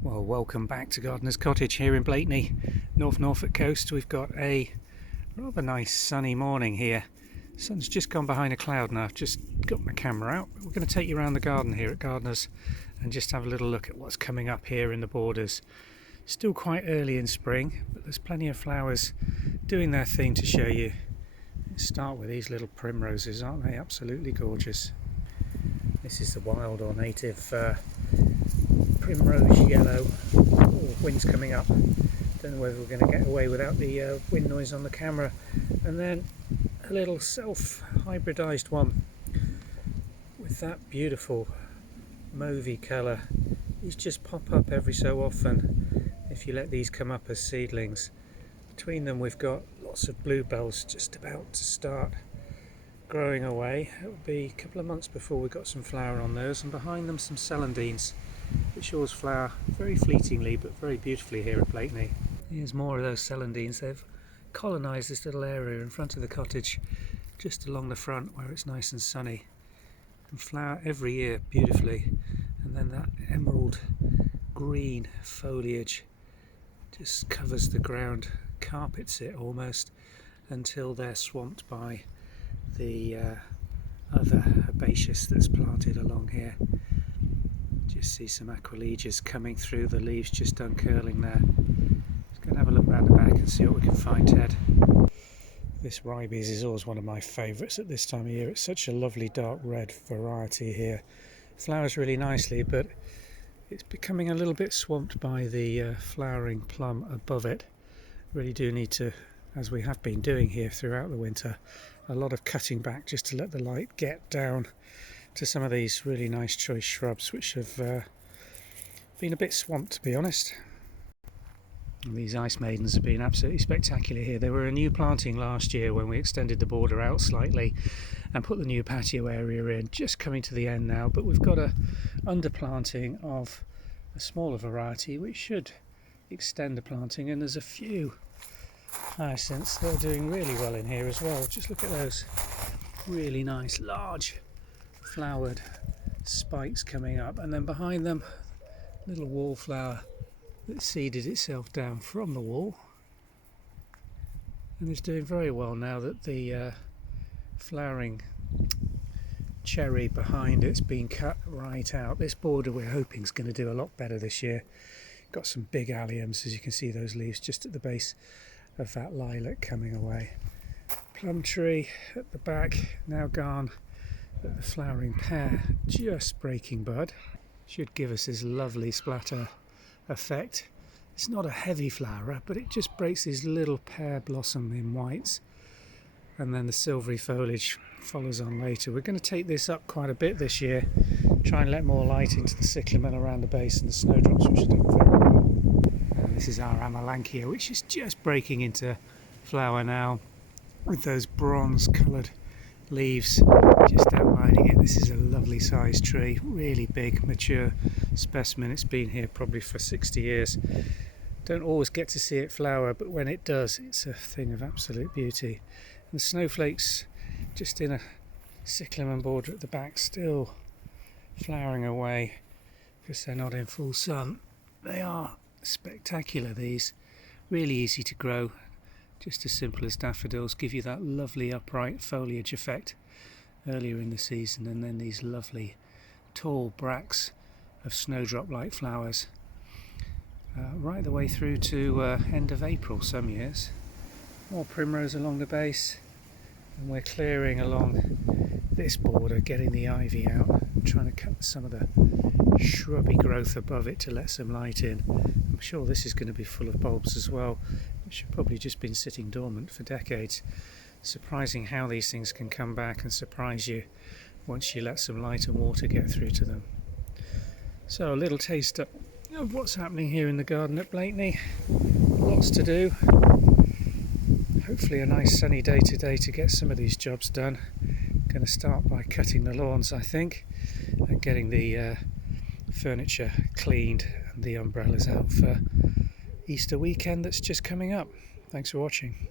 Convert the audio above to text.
Well, welcome back to Gardeners Cottage here in Blakeney, North Norfolk coast. We've got a rather nice sunny morning here. Sun's just gone behind a cloud now. I've just got my camera out. We're going to take you around the garden here at Gardeners and just have a little look at what's coming up here in the borders. Still quite early in spring, but there's plenty of flowers doing their thing to show you. Let's start with these little primroses, aren't they absolutely gorgeous? This is the wild or native primrose yellow. Oh, wind's coming up. Don't know whether we're going to get away without the wind noise on the camera. And then a little self-hybridized one with that beautiful mauvey colour. These just pop up every so often if you let these come up as seedlings. Between them we've got lots of bluebells just about to start growing away. It will be a couple of months before we got some flower on those, and behind them some celandines, which always flower very fleetingly but very beautifully here at Blakeney. Here's more of those celandines. They've colonised this little area in front of the cottage, just along the front where it's nice and sunny, and flower every year beautifully. And then that emerald green foliage just covers the ground, carpets it almost, until they're swamped by the other herbaceous that's planted along here. Just see some aquiledias coming through, the leaves just uncurling there. Let's go and have a look round the back and see what we can find, Ted. This ribes is always one of my favourites at this time of year. It's such a lovely dark red variety here. Flowers really nicely, but it's becoming a little bit swamped by the flowering plum above it. Really do need to, as we have been doing here throughout the winter, a lot of cutting back just to let the light get down to some of these really nice choice shrubs which have been a bit swamped, to be honest. And these ice maidens have been absolutely spectacular here. They were a new planting last year when we extended the border out slightly and put the new patio area in, just coming to the end now, but we've got a underplanting of a smaller variety which should extend the planting, and there's a few hyacinths that are doing really well in here as well. Just look at those really nice large flowered spikes coming up, and then behind them little wallflower that seeded itself down from the wall and is doing very well now that the flowering cherry behind it's been cut right out. This border we're hoping is going to do a lot better this year. Got some big alliums, as you can see those leaves just at the base of that lilac coming away. Plum tree at the back now gone, but the flowering pear just breaking bud. Should give us this lovely splatter effect. It's not a heavy flower, but it just breaks these little pear blossom in whites, and then the silvery foliage follows on later. We're going to take this up quite a bit this year, try and let more light into the cyclamen around the base and the snowdrops, which are doing very well. And this is our Amelanchier, which is just breaking into flower now with those bronze coloured leaves just outlining it. This is a lovely sized tree, really big, mature specimen. It's been here probably for 60 years. Don't always get to see it flower, but when it does, it's a thing of absolute beauty. And the snowflakes just in a cyclamen border at the back, still flowering away because they're not in full sun. They are spectacular, these. Really easy to grow, just as simple as daffodils. Give you that lovely upright foliage effect earlier in the season, and then these lovely tall bracts of snowdrop-like flowers right the way through to end of April some years. More primrose along the base, and we're clearing along this border, getting the ivy out, trying to cut some of the shrubby growth above it to let some light in. I'm sure this is going to be full of bulbs as well, which have probably just been sitting dormant for decades. Surprising how these things can come back and surprise you once you let some light and water get through to them. So a little taste of what's happening here in the garden at Blakeney. Lots to do. Hopefully a nice sunny day today to get some of these jobs done. Going to start by cutting the lawns, I think, and getting the furniture cleaned and the umbrellas out for Easter weekend that's just coming up. Thanks for watching.